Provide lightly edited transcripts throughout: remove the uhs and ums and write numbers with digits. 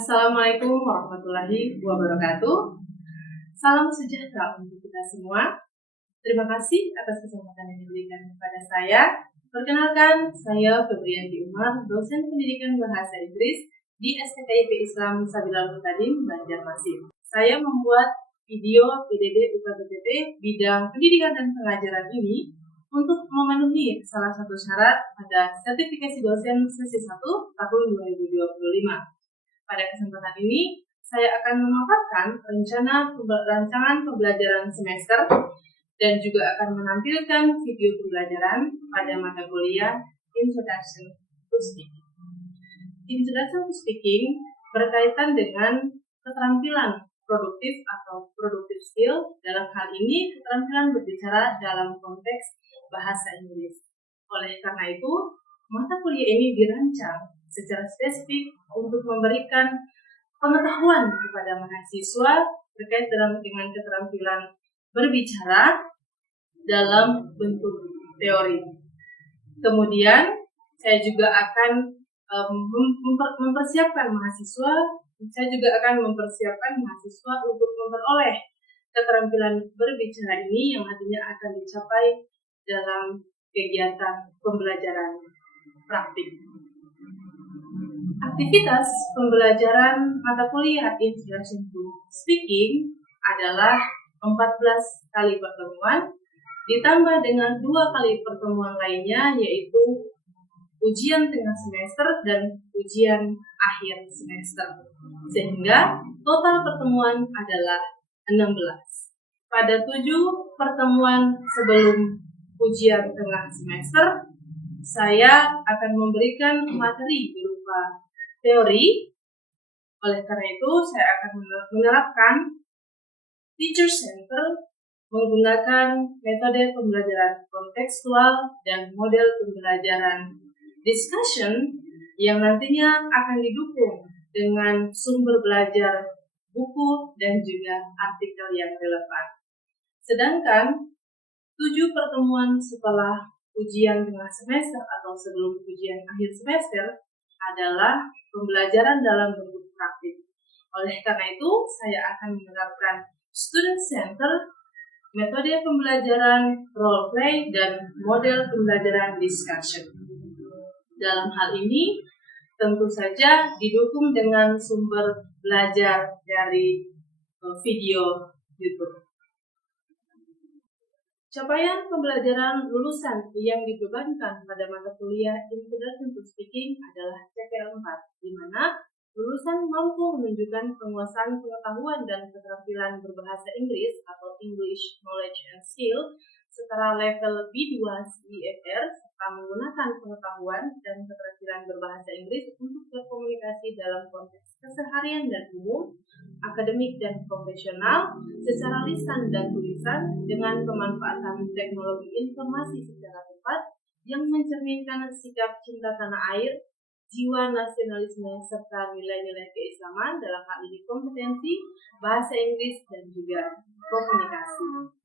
Assalamualaikum warahmatullahi wabarakatuh. Salam sejahtera untuk kita semua. Terima kasih atas kesempatan yang diberikan kepada saya. Perkenalkan, saya Febrianti Umar, dosen pendidikan bahasa Inggris di STKIP Islam Sabilal Mutadim, Banjarmasin. Saya membuat video PDD UKBTP bidang pendidikan dan pengajaran ini untuk memenuhi salah satu syarat pada sertifikasi dosen sesi 1 tahun 2025. Pada kesempatan ini, saya akan memaparkan rancangan pembelajaran semester dan juga akan menampilkan video pembelajaran pada mata kuliah Introduction to Speaking. Introduction to Speaking berkaitan dengan keterampilan produktif atau productive skill, dalam hal ini keterampilan berbicara dalam konteks bahasa Inggris. Oleh karena itu, mata kuliah ini dirancang secara spesifik untuk memberikan pengetahuan kepada mahasiswa terkait dengan keterampilan berbicara dalam bentuk teori. Kemudian saya juga akan mempersiapkan mahasiswa untuk memperoleh keterampilan berbicara ini yang nantinya akan dicapai dalam kegiatan pembelajaran praktik. Aktivitas pembelajaran mata kuliah Introduction to Speaking adalah 14 kali pertemuan, ditambah dengan 2 kali pertemuan lainnya, yaitu ujian tengah semester dan ujian akhir semester. Sehingga total pertemuan adalah 16. Pada 7 pertemuan sebelum ujian tengah semester, saya akan memberikan materi berupa teori. Oleh karena itu, saya akan menerapkan teacher center menggunakan metode pembelajaran kontekstual dan model pembelajaran discussion yang nantinya akan didukung dengan sumber belajar buku dan juga artikel yang relevan. Sedangkan 7 pertemuan setelah ujian tengah semester atau sebelum ujian akhir semester adalah pembelajaran dalam bentuk praktik. Oleh karena itu, saya akan menerapkan student center, metode pembelajaran role play, dan model pembelajaran discussion. Dalam hal ini, tentu saja didukung dengan sumber belajar dari video YouTube. Capaian pembelajaran lulusan yang dibebankan pada mata kuliah Introduction to Speaking adalah CPL 4, di mana lulusan mampu menunjukkan penguasaan pengetahuan dan keterampilan berbahasa Inggris atau English Knowledge and Skill setara level B2 CEFR serta menggunakan pengetahuan dan keterampilan berbahasa Inggris untuk berkomunikasi dalam konteks keseharian dan umum, akademik dan profesional, secara lisan dan tulisan dengan pemanfaatan teknologi informasi secara tepat yang mencerminkan sikap cinta tanah air, jiwa nasionalisme, serta nilai-nilai keislaman, dalam hal ini kompetensi, bahasa Inggris, dan juga komunikasi.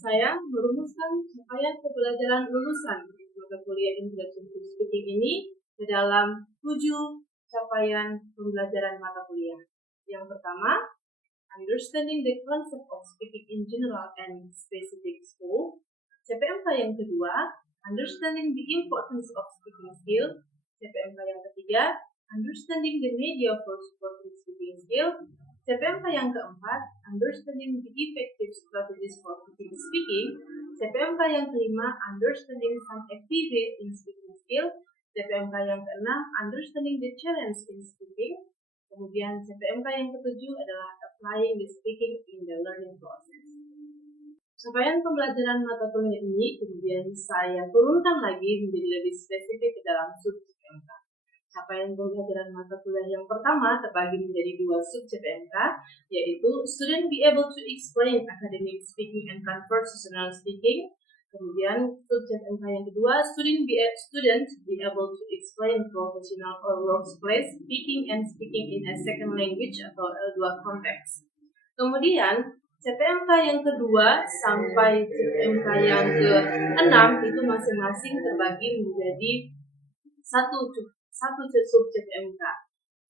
Saya merumuskan capaian pembelajaran lulusan mata kuliah Introduction to Speaking ini ke dalam 7 capaian pembelajaran mata kuliah. Yang pertama, understanding the concept of speaking in general and specific scope. CPMK yang kedua, understanding the importance of speaking skill. CPMK yang ketiga, understanding the media for supporting speaking skill. CPMK yang keempat, understanding the effective strategies for speaking. CPMK yang kelima, understanding some activities in speaking skill. CPMK yang keenam, understanding the challenge in speaking. Kemudian CPMK yang ketujuh adalah applying the speaking in the learning process. Capaian pembelajaran mata kuliah ini kemudian saya turunkan lagi menjadi lebih spesifik ke dalam sub CPMK. Capaian pembelajaran mata kuliah yang pertama terbagi menjadi 2 sub CPMK, yaitu student be able to explain academic speaking and conversational speaking. Kemudian sub CPMK yang kedua, student be able to explain professional or workplace speaking and speaking in a second language atau L2 context. Kemudian CPMK yang kedua sampai CPMK yang ke-6 itu masing-masing terbagi menjadi satu sub CPMK.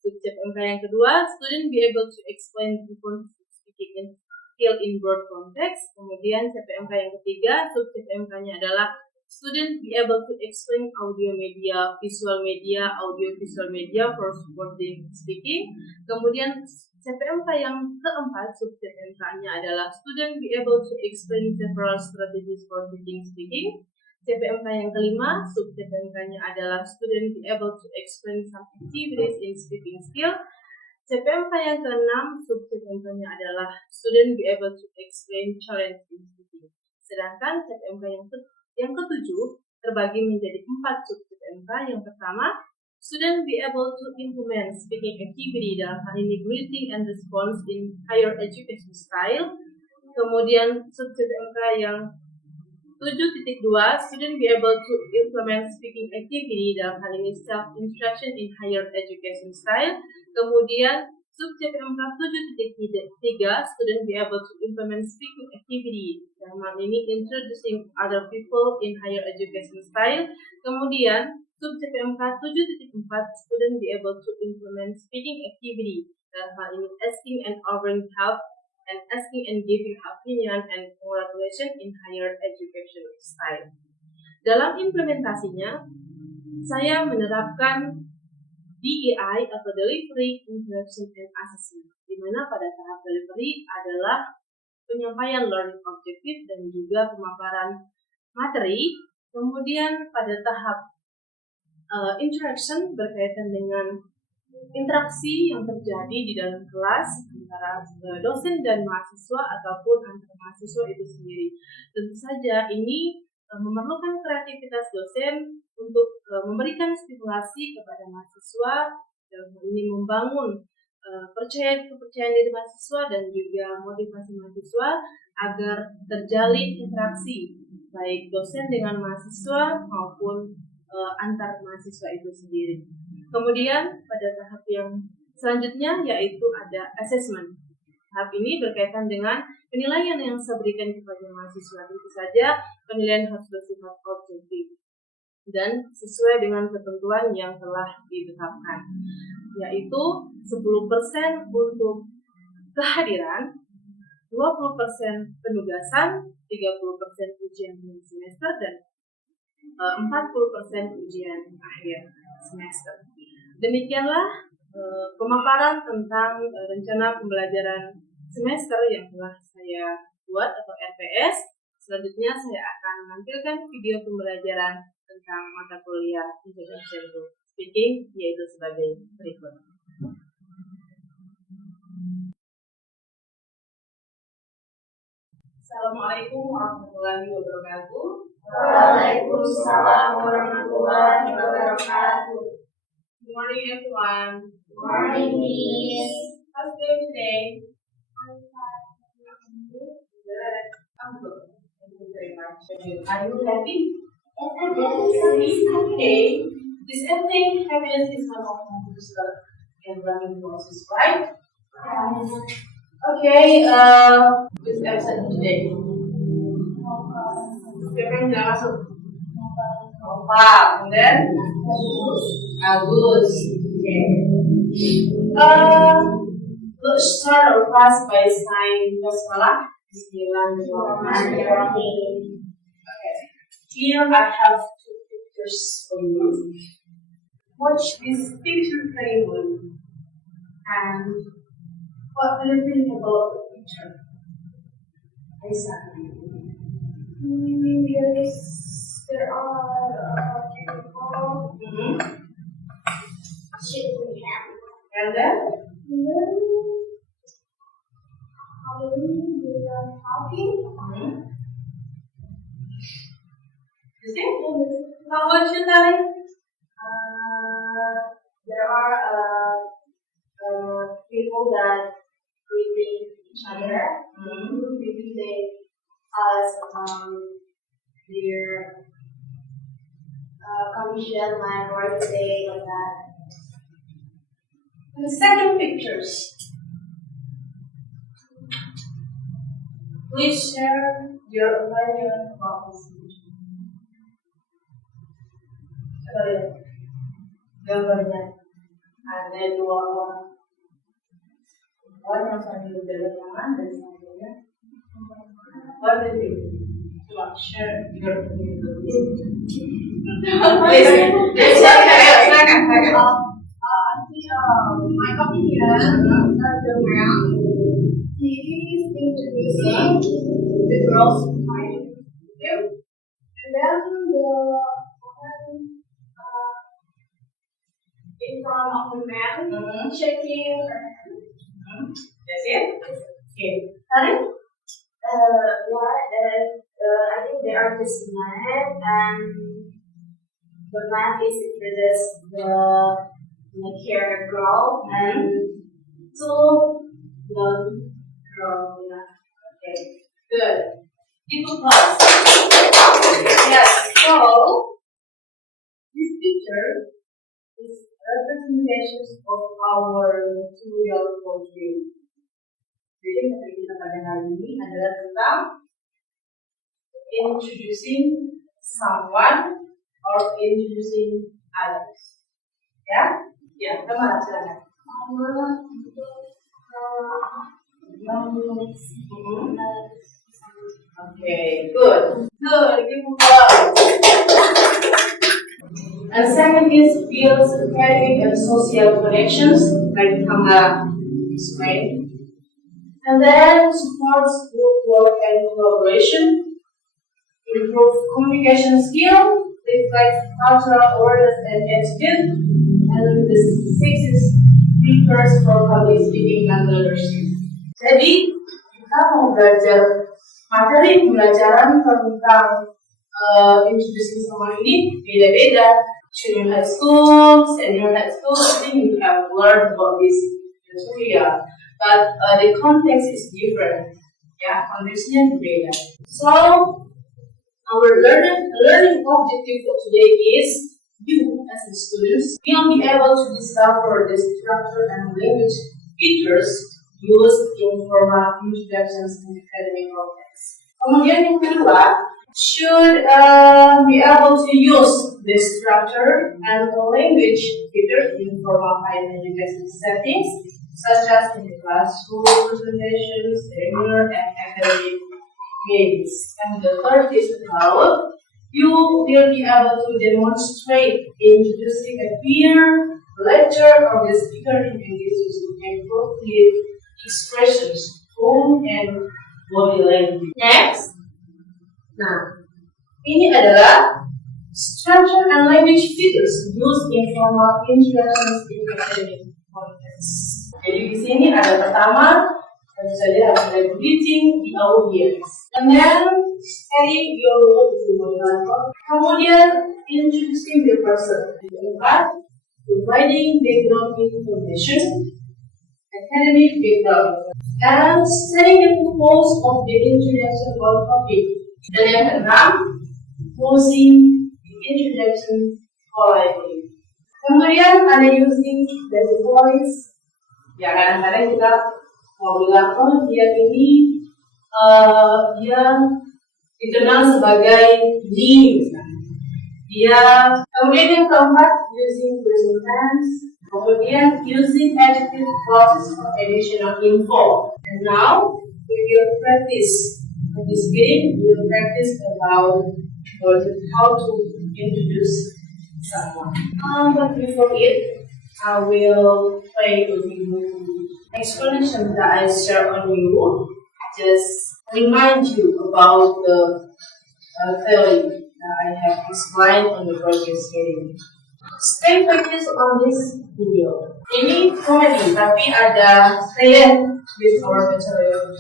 Subjek MK yang kedua, student be able to explain different speaking skill in broad context. Kemudian CPMK yang ketiga, subjek MK-nya adalah student be able to explain audio media, audio visual media for supporting speaking. Kemudian CPMK yang keempat, subjek MK-nya adalah student be able to explain several strategies for teaching speaking. CPMK yang kelima, subjek MK-nya adalah student be able to explain some activities in speaking skill. CPMK yang keenam, subjek MK-nya adalah student be able to explain challenge in speaking. Sedangkan CPMK yang ketujuh terbagi menjadi 4 subjek MK. Yang pertama, student be able to implement speaking activity dalam hal ini greeting and response in higher education style. Kemudian subjek MK yang 7.2, student be able to implement speaking activity dalam hal ini self-instruction in higher education style. Kemudian subjek MK 7.3, student be able to implement speaking activity dalam hal ini introducing other people in higher education style. Kemudian subjek MK 7.4, student be able to implement speaking activity dalam hal ini asking and offering help and asking and giving opinion and congratulation in higher education style. Dalam implementasinya, saya menerapkan DEI atau Delivery, Interaction, and Assessment, di mana pada tahap delivery adalah penyampaian learning objective dan juga pemaparan materi. Kemudian pada tahap interaction berkaitan dengan interaksi yang terjadi di dalam kelas antara dosen dan mahasiswa ataupun antar mahasiswa itu sendiri. Tentu saja ini memerlukan kreativitas dosen untuk memberikan stimulasi kepada mahasiswa dan ini membangun kepercayaan diri mahasiswa dan juga motivasi mahasiswa agar terjalin interaksi baik dosen dengan mahasiswa maupun antar mahasiswa itu sendiri. Kemudian pada tahap yang selanjutnya yaitu ada assessment. Tahap ini berkaitan dengan penilaian yang saya berikan kepada mahasiswa. Tentu saja penilaian harus bersifat objektif dan sesuai dengan ketentuan yang telah ditetapkan, yaitu 10% untuk kehadiran, 20% penugasan, 30% ujian semester, dan 40% ujian akhir semester. Demikianlah pemaparan tentang rencana pembelajaran semester yang telah saya buat atau RPS. Selanjutnya saya akan menampilkan video pembelajaran tentang mata kuliah Introduction to Speaking, yaitu sebagai berikut. Assalamualaikum warahmatullahi wabarakatuh. Waalaikumsalam warahmatullahi wabarakatuh. Good morning, everyone. Good morning, Miss. How's it going today? I'm fine. Good. I'm good. Thank you very much. Are you happy? Yes, I'm happy. Okay. This evening, happiness is one of my booster and running process, right? Okay. This episode today. Siapa yang tidak masuk? Nova. And then? Agus. Okay. Let's start our class by saying basmalah. Bismillahirrahmanirrahim. Okay. Here I have 2 pictures for you. Watch this picture carefully. And what do you think about the picture? Exactly. There are people shooting him. And then? How many they are talking? You see? How about you, Tali? There are people that greeting each other. Maybe they ask their condition, like birthday, like that. And the second pictures. Please share your opinion about this picture. Coba lihat gambarnya. Ada dua orang yang sambil berjalan tangan dan satunya what do you think? Coba share your opinion. Silakan. My opinion, the man, he is introducing the girl's point of view, and then the woman in front of the man shaking her hand. That's it? Okay. Tarik? I think they are just mad, and the man is introduced the care girl and two blonde girl. Yeah. Okay. Good. People class. Yes. So this picture is representations of our material portrait. Jadi materi kita pada hari ini adalah tentang introducing someone or introducing others. Ya? Ya, kemana silakan. Okay, good. Good, give applause. And second is builds academic and social connections, like Kama explained. And then supports group work and collaboration, improve communication skill, reflects cultural awareness and attitude, and the sixth is prepares for public speaking and leadership. Jadi kita mau belajar materi pembelajaran tentang introducing someone ini beda-beda. Junior high school, senior high school, I think you have learned about this material, but the context is different. Ya, konteksnya berbeda. So our learning objective for today is you as a students will be able to discover the structure and language features used in formal introductions in academic context. Kemudian yang kedua, should be able to use the structure and language features in formal higher education settings, such as in the classroom, presentations, seminar, and academic meetings. And the third is about you will be able to demonstrate introducing a clear lecture of the speaker in English using appropriate expressions, tone, and body language. Next. Nah, ini adalah structure and language features used in formal introductions in academic context. Jadi di sini ada pertama, tentu saja harus ada greeting the audience, and then setting your role as a moderator. Kemudian introducing the person. Yang keempat, providing background information, academic background, and setting the purpose of the introduction or topic. Dan yang keenam, closing the introduction politely. Kemudian ada using the voice. Ya, kadang-kadang kita mau bilang, oh dia ini dia dikenal sebagai Lee. Dia kemudian yang keempat, using present tense. Kemudian using adjective clauses for additional info. And now we will practice. In this game, we will practice about how to introduce someone. But before it, I will play with you explanation that I share on you. Just remind you about the theory that I have explained on the previous video. Stay focused on this video. Ini komedi, tapi ada stay with our material.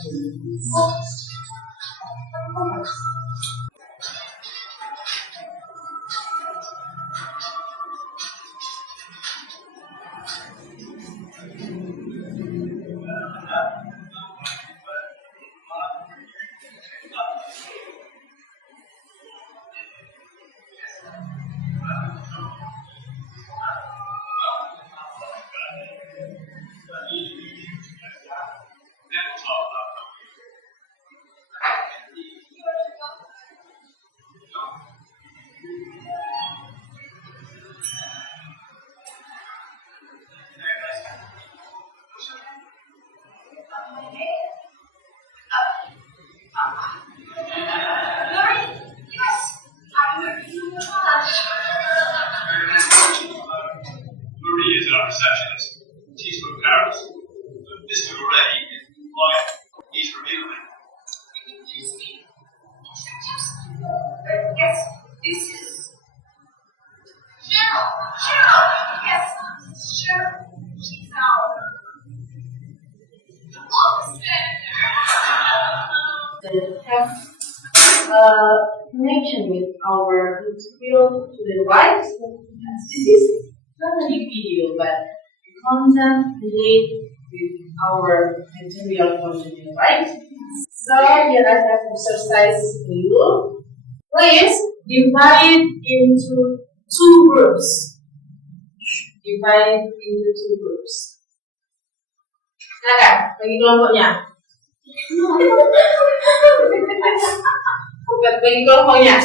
connection with our material to the right. This is not only video, but the content related with our material from the right. So here I have exercise for you. Please divide into two groups. Divide into two groups. Silakan bagi kelompoknya. Bagi kelompoknya.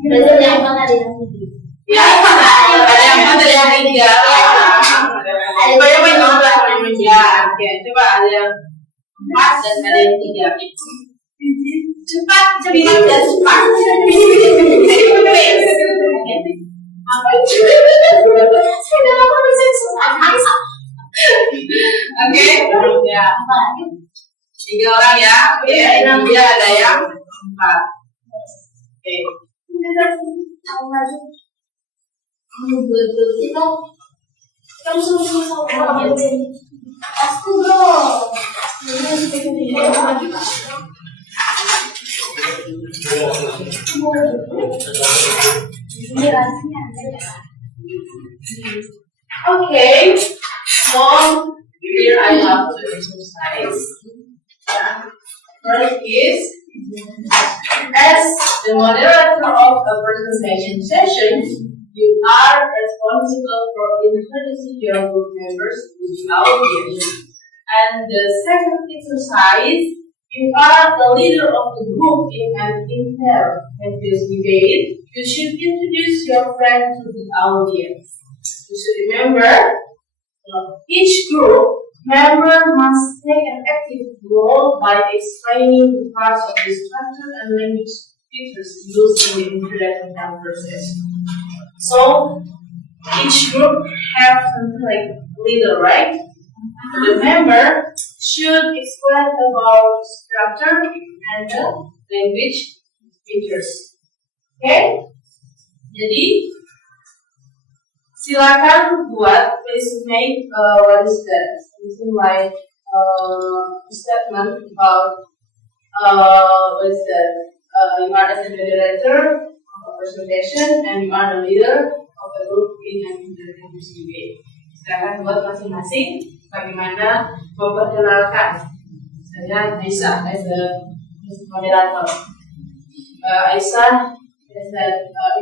Belajar yang mana ada yang tiga? Ya, ada yang mana ada yang tiga. Coba yang tiga. Oke, coba ada yang 4 dan ada yang 3. Cepat, cepat dan cepat. Oke, ya. 3 orang ya. Oke, dia ada yang 4. Oke. Okay, so here I have to exercise. First is, as the moderator of a presentation session, you are responsible for introducing your group members to the audience. And the second exercise, you are the leader of the group in an inter-campus debate. You should introduce your friend to the audience. You should remember, each group member must take an active role by explaining the parts of the structure and language features used in the introduction process. So, each group have something like leader, right? The member should explain about structure and the language features. Okay? Jadi, silakan buat, please make what is that? Something like statement about what is that? You are as a moderator of a presentation and you are the leader of the group in an inter-campus debate. Silakan buat masing-masing bagaimana memperkenalkan. Saya Aisyah as the moderator. Aisyah as the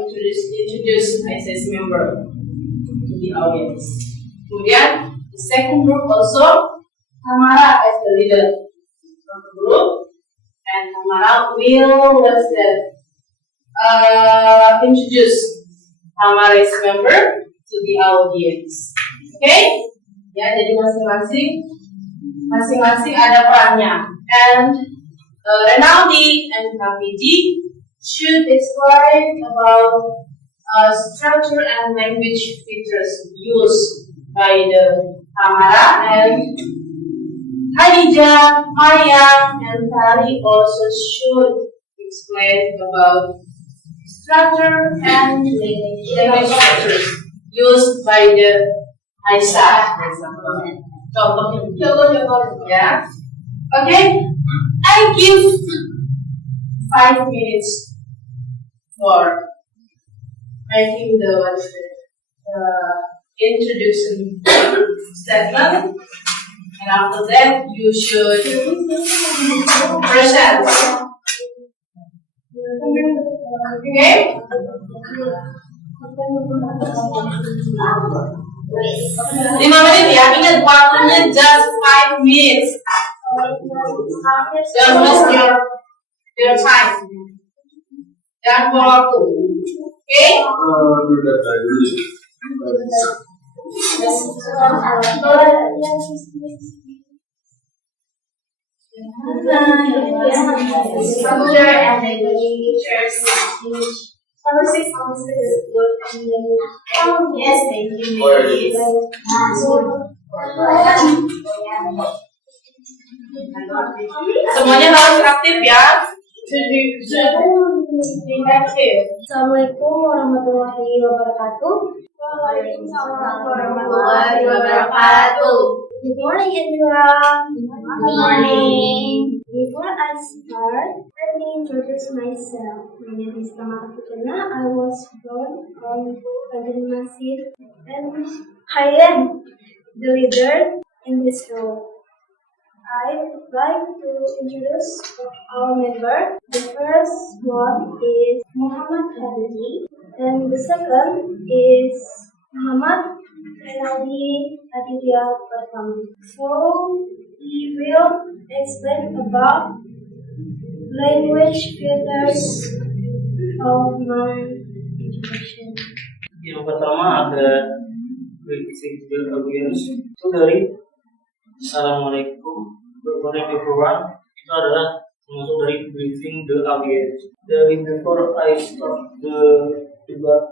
introduce Aisyah's member to the audience. Kemudian the second group also Tamara as the leader of the group, and Tamara will introduce Tamara's member to the audience. Okay? Ya, jadi masing-masing ada perannya. And Renaldi and Kaviji should explain about structure and language features used by the Tamara, and Khadija, Maya, and Tari also should explain about structure and language features used by the Aisyah, for example. Contoh, ya. Okay, I give 5 minutes for making the introduction statement, and after that you should present. Okay? 5 menit ya, ingat waktunya just 5 minutes. Don't waste your time. Jangan buang waktu. Okay? Structure and language features. Number 6 is good. Yes, thank you. Semuanya harus aktif ya. Assalamualaikum warahmatullahi wabarakatuh. Waalaikumsalam warahmatullahi wabarakatuh. Good morning, everyone. Good morning. Before I start, let me me introduce myself. My name is Tamara Putana. I was born on Banjarmasin and I am the leader in this role. I'd like to introduce our member. The first one is Muhammad Habibie, and the second is Muhammad Renaldi Aditya Pratama. So he will explain about language filters of my introduction. Yang pertama ada greeting the audience. Itu dari Assalamualaikum, good morning everyone. Itu adalah termasuk dari greeting the audience. Dari before I start the debate,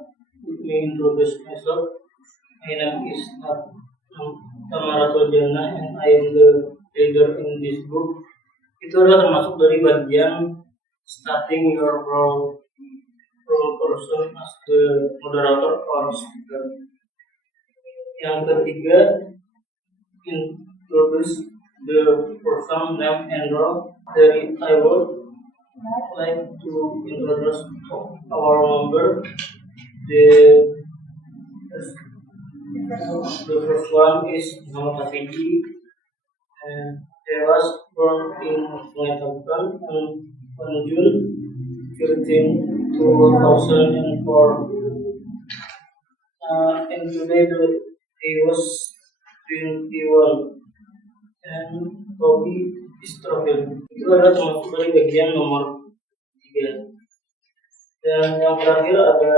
let me introduce myself. My name is Tamara Putana and I am the leader in this group. Itu adalah termasuk dari bagian starting your role person as the moderator or speaker. Yang ketiga, introduce the person name and role. Dari I would like to introduce our member. The first one is Muhammad Habibie, and he was born in Sungai Tabukan on June 13, 2004. And today he was 21. And Bobby Istrofil. Itu adalah termasuk dari bagian nomor 3. Dan yang terakhir ada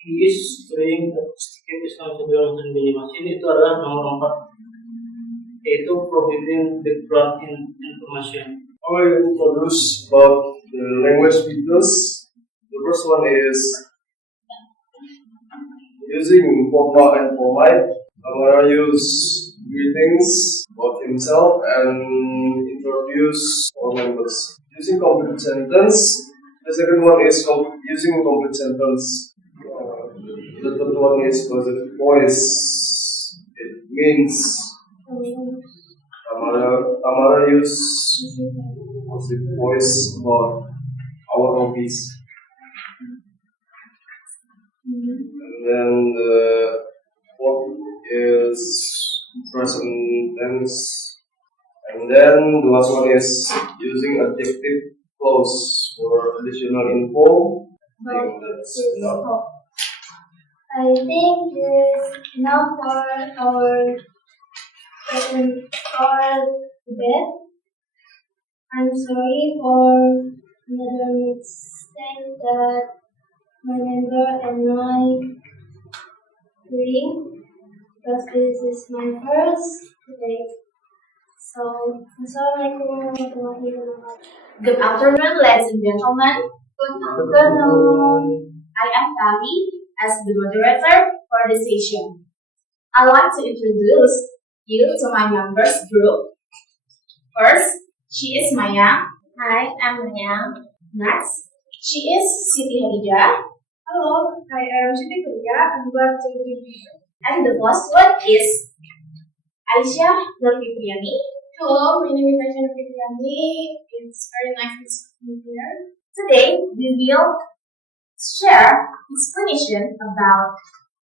he is doing stick Islam sebelum mesin. Itu adalah nomor 4, yaitu providing background information. I will introduce about the language features. The first one is using formal and polite. I'm gonna use greetings about himself and introduce all members. Using complete sentence. The second one is using complete sentence. The third one is positive voice. It means Tamara use positive voice about our hobbies. And then the fourth is present tense. And then the last one is using adjective clause for additional info. I think that's enough. I think it's enough for our debate. I'm sorry for another mistake that my member and I doing, because this is my first debate. So, Assalamualaikum warahmatullahi wabarakatuh. Good afternoon, ladies and gentlemen. Good afternoon. I am Kali as the moderator for this session. I'd like to introduce you to my members group. First, she is Maya. Hi, I'm Maya. Next, she is Siti Hadijah. Hello, I am Siti Hadijah. I'm glad to be here. And the last one is Aisyah Nurfitriani. Hello, my name is Aisyah Nurfitriani. It's very nice to be here. Today, we will share explanation about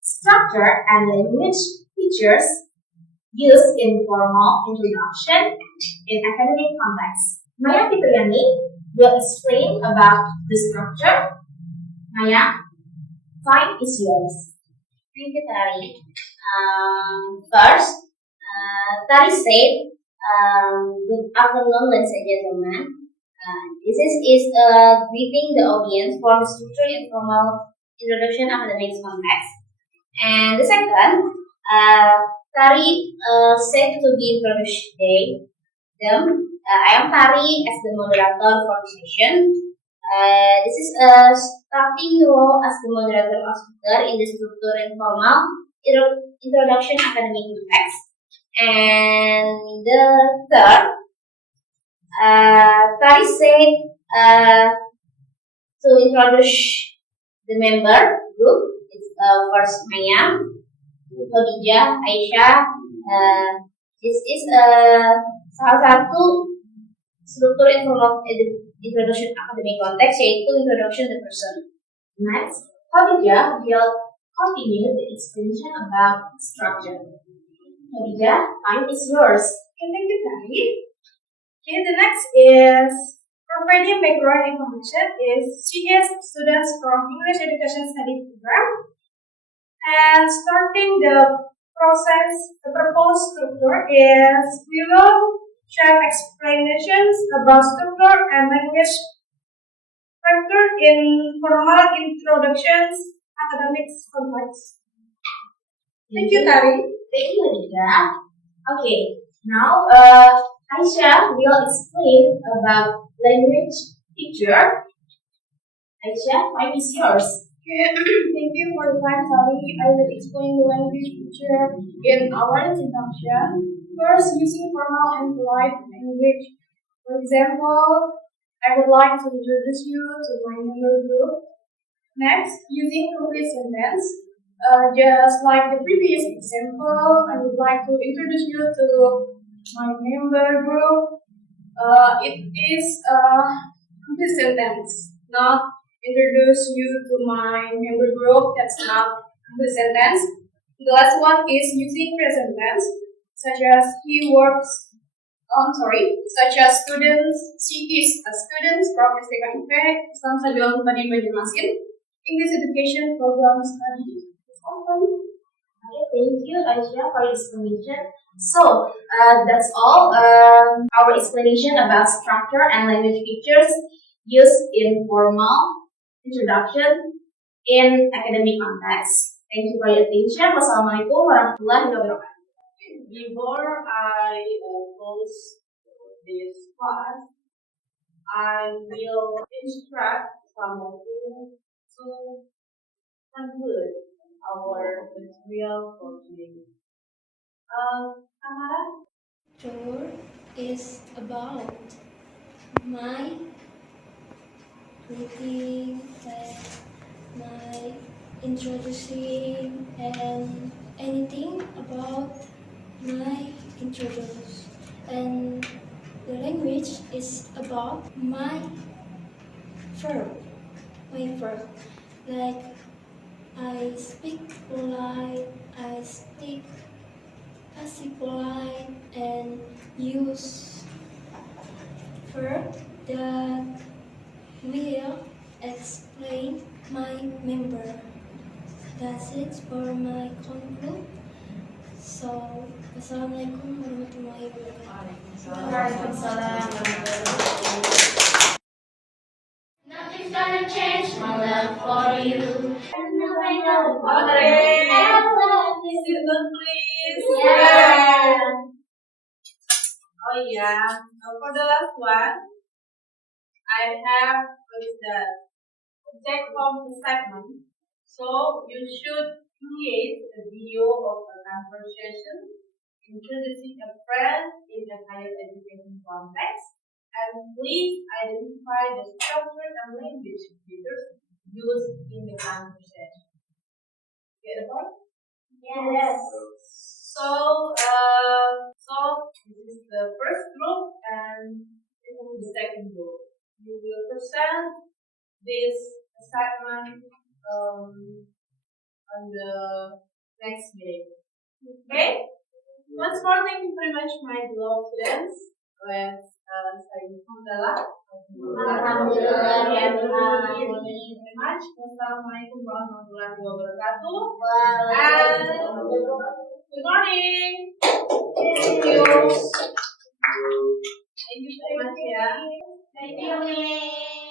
structure and language features used in formal introduction in academic context. Maya Fitriani will explain about the structure. Maya, time is yours. Thank you, Tari. First, Tari said, good afternoon, ladies and gentlemen. This is greeting the audience for the structure informal introduction academic context. And the second, Tari said to be introduced today. I am Tari as the moderator for the session. This is a starting role as the moderator or speaker in the structure informal introduction academic context. And the third, Tari said to introduce the member group. It's first Maya, Khadijah, Aisyah. This is salah satu struktur informal introduction academic context, yaitu introduction to person. Next, Khadijah will continue the explanation about structure. Khadijah, time is yours. Okay, thank you, Tari. Okay, the next is providing background information is CS students from English Education Study Program. And starting the process, the proposed structure is we will share explanations about structure and language factor in formal introductions academics context. Thank you, Tari. Thank you, Khadijah. Okay, now Aisha will explain about language picture. Aisha, time is yours. Okay, thank you for the time, Sally. I will explain the language picture in our introduction. First, using formal and polite language. For example, I would like to introduce you to my member group. Next, using complete sentence. Just like the previous example, I would like to introduce you to my member group. It is a complete sentence, not introduce you to my member group. That's not complete sentence. The last one is using present tense, such as he works. Such as students, she is a student from STKIP, Islam Sabilan Tadi Banjarmasin, English Education Program Study. Okay, thank you, Aisha, for your explanation. So, that's all our explanation about structure and language features used in formal introduction in academic context. Thank you for your attention. Wassalamualaikum warahmatullahi wabarakatuh. Before I close this class, I will instruct some of you to conclude our material for today. Samara? Tour is about my greeting, my introducing, and anything about my introduce. And the language is about my verb. Like I speak polite, I speak passive polite, and use verb that will explain my member. That's it for my conclude. So, wassalamualaikum warahmatullahi wabarakatuh. Waalaikumsalam. Nothing's gonna change my love for you. And now I know what Okay. I love you. Sit down, please. Yeah. Oh yeah. For the last one, I have what is that? Take home assignment. So you should create a video of a conversation introducing a friend in a higher education context, and please identify the structure and language features used in the conversation. Get the point? Yes. So this is the first group, and this is the second group. You will present this assignment on the next meeting. Okay? Once more, thank you very much, my beloved students. Let's say Alhamdulillah. Alhamdulillah. Thank you very much. Wassalamualaikum warahmatullahi wabarakatuh. And good morning. Thank you. Thank you very much, ya. Thank you, Miss.